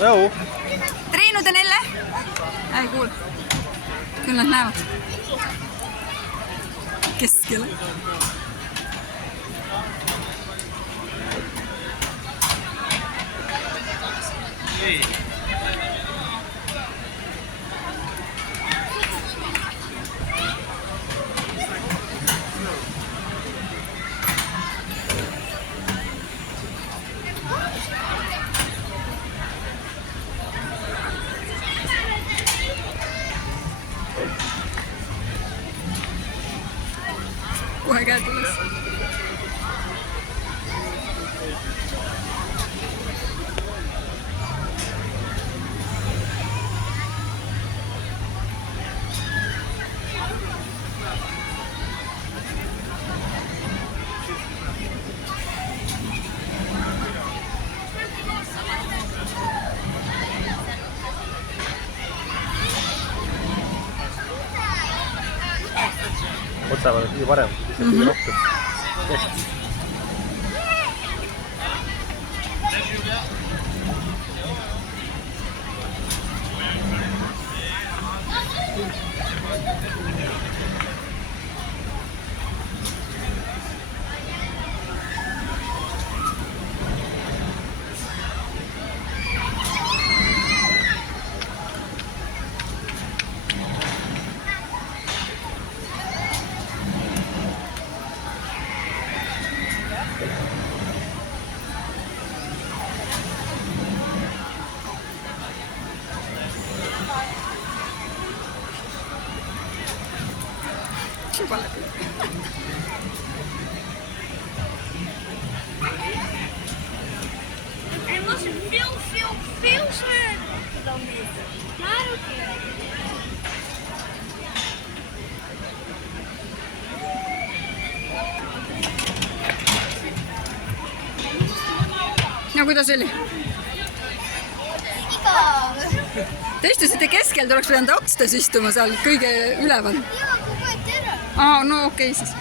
Joo. Triinu ja Nelle? Ei kuule. Kyllä nad näevad. Keskele. Kohe käed üles. Otsavad nii varem, isegi rohkem. Er was veel zwaarder dan dit. Maar oké. No kuidas oli? Te istusite keskel, te oleks pidanud otstes istuma seal kõige üleval. Jaa, kui võeti ära. Aa, no okei siis.